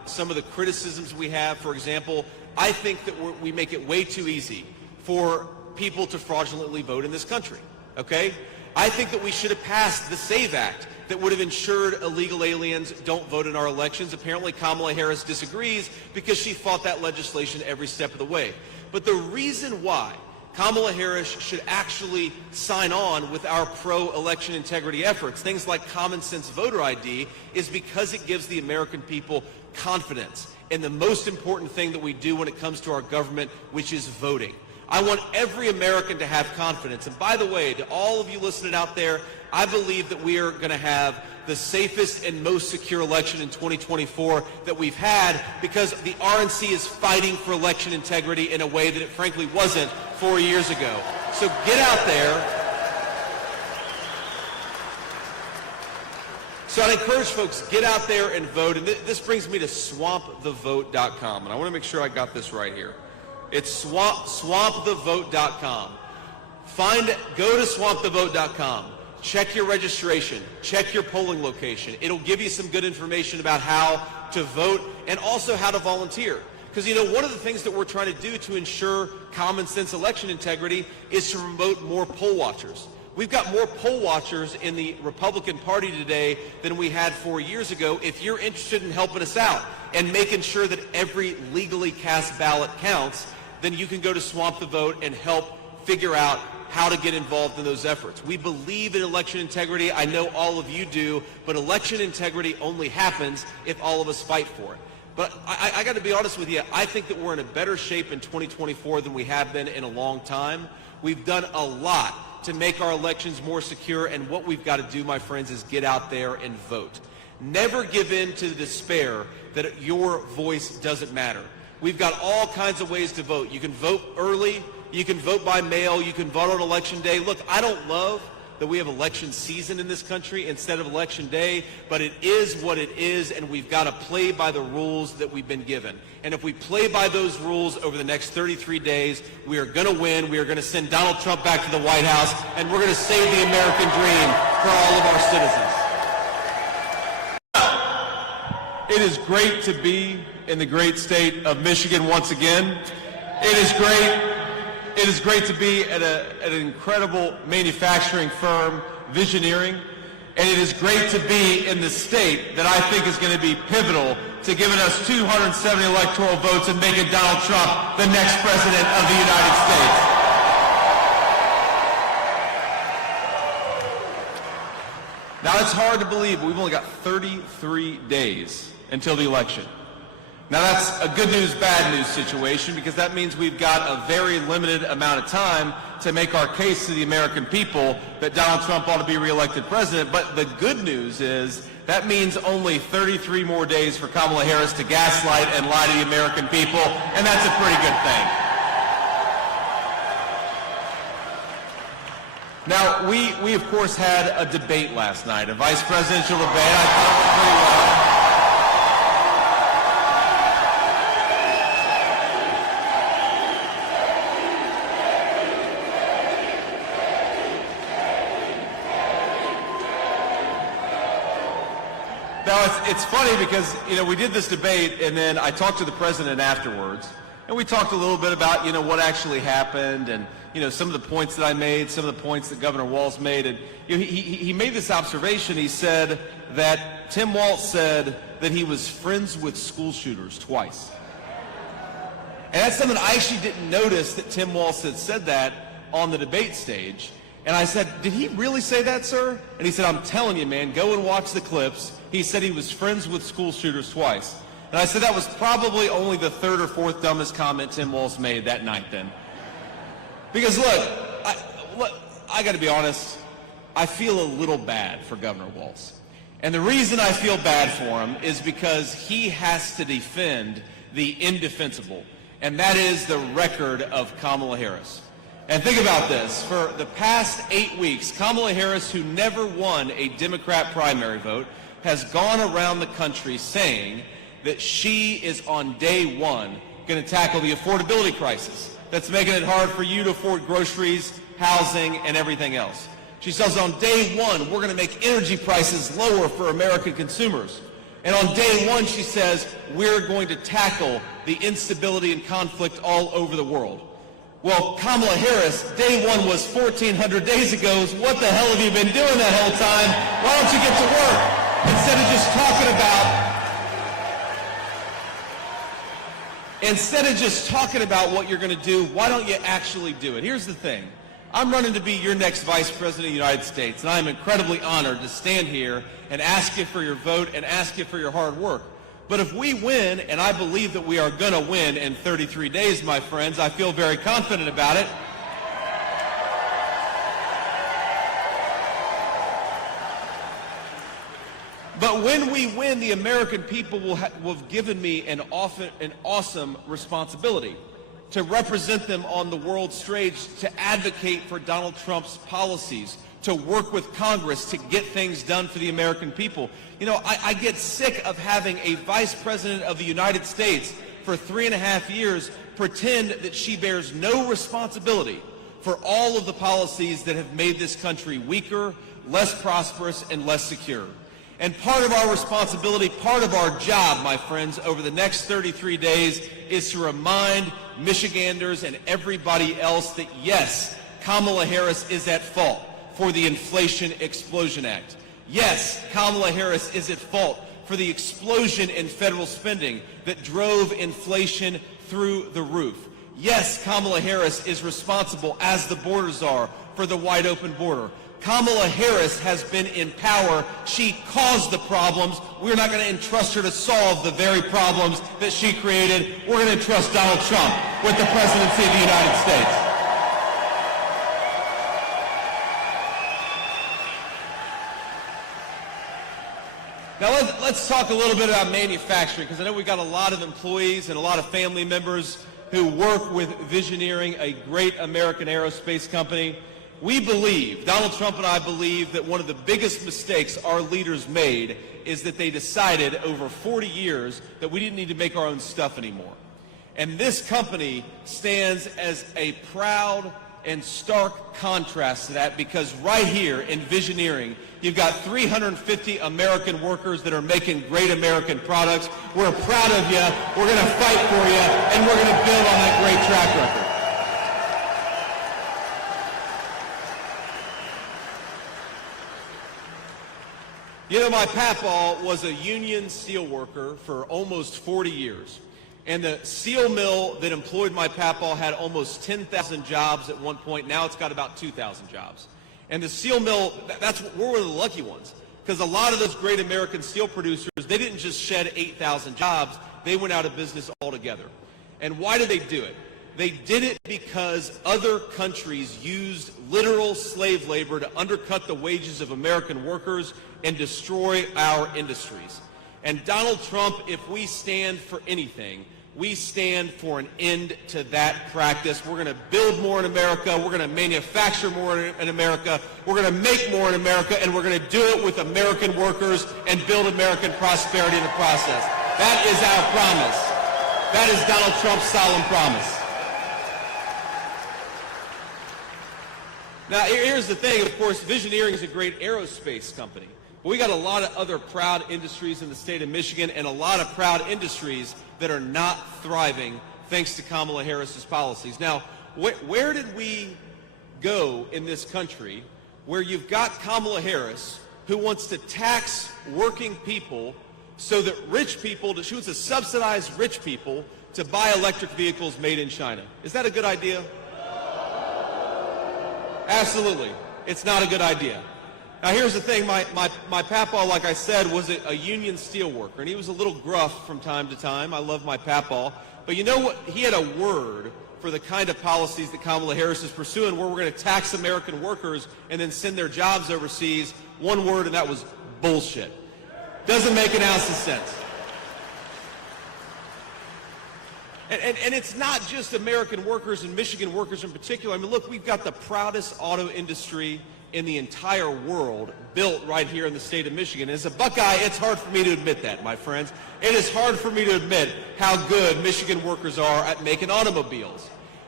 some of the criticisms we have. For example, I think that we make it way too easy for people to fraudulently vote in this country, okay? I think that we should have passed the SAVE Act that would have ensured illegal aliens don't vote in our elections. Apparently Kamala Harris disagrees because she fought that legislation every step of the way. But the reason why Kamala Harris should actually sign on with our pro-election integrity efforts, things like common sense voter ID, is because it gives the American people confidence in the most important thing that we do when it comes to our government, which is voting. I want every American to have confidence. And by the way, to all of you listening out there, I believe that we are going to have the safest and most secure election in 2024 that we've had, because the RNC is fighting for election integrity in a way that it frankly wasn't 4 years ago. So get out there. So I'd encourage folks, get out there and vote. And this brings me to swampthevote.com. And I want to make sure I got this right here. It's swampthevote.com. Go to swampthevote.com. Check your registration. Check your polling location. It'll give you some good information about how to vote and also how to volunteer. Because, you know, one of the things that we're trying to do to ensure common sense election integrity is to promote more poll watchers. We've got more poll watchers in the Republican Party today than we had 4 years ago. If you're interested in helping us out and making sure that every legally cast ballot counts, then you can go to Swamp the Vote and help figure out how to get involved in those efforts. We believe in election integrity. I know all of you do, but election integrity only happens if all of us fight for it. But I got to be honest with you, I think that we're in a better shape in 2024 than we have been in a long time. We've done a lot to make our elections more secure, and what we've got to do, my friends, is get out there and vote. Never give in to the despair that your voice doesn't matter. We've got all kinds of ways to vote. You can vote early, you can vote by mail, you can vote on election day. Look, I don't love that we have election season in this country instead of election day, but it is what it is, and we've got to play by the rules that we've been given. And if we play by those rules over the next 33 days, we are going to win. We are going to send Donald Trump back to the White House, and we're going to save the American dream for all of our citizens. It is great to be in the great state of Michigan once again. It is great to be at an incredible manufacturing firm, Visioneering, and it is great to be in the state that I think is going to be pivotal to giving us 270 electoral votes and making Donald Trump the next president of the United States. Now, it's hard to believe, but we've only got 33 days until the election. Now, that's a good news, bad news situation, because that means we've got a very limited amount of time to make our case to the American people that Donald Trump ought to be reelected president. But the good news is that means only 33 more days for Kamala Harris to gaslight and lie to the American people, and that's a pretty good thing. Now, we of course had a debate last night, a vice presidential debate. I thought it went pretty well. Now, it's funny because, you know, we did this debate, and then I talked to the president afterwards, and we talked a little bit about, you know, what actually happened, and, you know, some of the points that I made, some of the points that Governor Walz made, and you know, he made this observation. He said that Tim Walz said that he was friends with school shooters twice. And that's something I actually didn't notice, that Tim Walz had said that on the debate stage. And I said, did he really say that, sir? And he said, I'm telling you, man, go and watch the clips. He said he was friends with school shooters twice. And I said that was probably only the third or fourth dumbest comment Tim Walz made that night then. Because look, I got to be honest, I feel a little bad for Governor Walz. And the reason I feel bad for him is because he has to defend the indefensible, and that is the record of Kamala Harris. And think about this. For the past 8 weeks, Kamala Harris, who never won a Democrat primary vote, has gone around the country saying that she is on day one going to tackle the affordability crisis that's making it hard for you to afford groceries, housing, and everything else. She says on day one, we're going to make energy prices lower for American consumers. And on day one, she says, we're going to tackle the instability and conflict all over the world. Well, Kamala Harris, day one was 1,400 days ago. What the hell have you been doing that whole time? Why don't you get to work instead of just talking about what you're going to do? Why don't you actually do it? Here's the thing. I'm running to be your next Vice President of the United States, and I am incredibly honored to stand here and ask you for your vote and ask you for your hard work. But if we win, and I believe that we are going to win in 33 days, my friends, I feel very confident about it. But when we win, the American people will have given me an awesome responsibility to represent them on the world stage, to advocate for Donald Trump's policies, to work with Congress to get things done for the American people. You know, I get sick of having a Vice President of the United States for 3.5 years pretend that she bears no responsibility for all of the policies that have made this country weaker, less prosperous, and less secure. And part of our responsibility, part of our job, my friends, over the next 33 days is to remind Michiganders and everybody else that, yes, Kamala Harris is at fault for the Inflation Explosion Act. Yes, Kamala Harris is at fault for the explosion in federal spending that drove inflation through the roof. Yes, Kamala Harris is responsible, as the border czar, for the wide open border. Kamala Harris has been in power. She caused the problems. We're not going to entrust her to solve the very problems that she created. We're going to entrust Donald Trump with the presidency of the United States. Now let's talk a little bit about manufacturing, because I know we've got a lot of employees and a lot of family members who work with Visioneering, a great American aerospace company. We believe, Donald Trump and I believe, that one of the biggest mistakes our leaders made is that they decided over 40 years that we didn't need to make our own stuff anymore. And this company stands as a proud and stark contrast to that, because right here in Visioneering, you've got 350 American workers that are making great American products. We're proud of you. We're going to fight for you, and we're going to build on that great track record. You know, my papaw was a union steel worker for almost 40 years. And the steel mill that employed my papaw had almost 10,000 jobs at one point. Now it's got about 2,000 jobs. And the steel mill, we're one of the lucky ones, because a lot of those great American steel producers, they didn't just shed 8,000 jobs, they went out of business altogether. And why did they do it? They did it because other countries used literal slave labor to undercut the wages of American workers and destroy our industries. And Donald Trump, if we stand for anything, we stand for an end to that practice. We're going to build more in America. We're going to manufacture more in America. We're going to make more in America, and we're going to do it with American workers and build American prosperity in the process. That is our promise. That is Donald Trump's solemn promise. Now, here's the thing. Of course, Visioneering is a great aerospace company. But we got a lot of other proud industries in the state of Michigan, and a lot of proud industries that are not thriving thanks to Kamala Harris's policies. Now, where did we go in this country where you've got Kamala Harris, who wants to tax working people so that rich people, she wants to subsidize rich people to buy electric vehicles made in China? Is that a good idea? Absolutely. It's not a good idea. Now, here's the thing. My papaw, like I said, was a union steel worker, and he was a little gruff from time to time. I love my papaw. But you know what? He had a word for the kind of policies that Kamala Harris is pursuing, where we're going to tax American workers and then send their jobs overseas. One word, and that was bullshit. Doesn't make an ounce of sense. And it's not just American workers and Michigan workers in particular. I mean, look, we've got the proudest auto industry in the entire world built right here in the state of Michigan. As a Buckeye, it's hard for me to admit that, my friends. It is hard for me to admit how good Michigan workers are at making automobiles.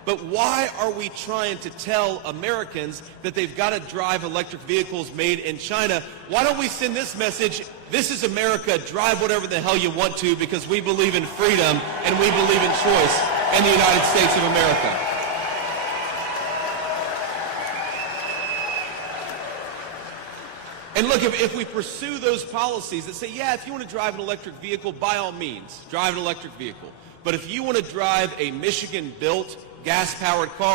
But why are we trying to tell Americans that they've got to drive electric vehicles made in China? Why don't we send this message? This is America. Drive whatever the hell you want to, because we believe in freedom and we believe in choice in the United States of America. And look, if we pursue those policies that say, yeah, if you want to drive an electric vehicle, by all means, drive an electric vehicle. But if you want to drive a Michigan-built, gas-powered car,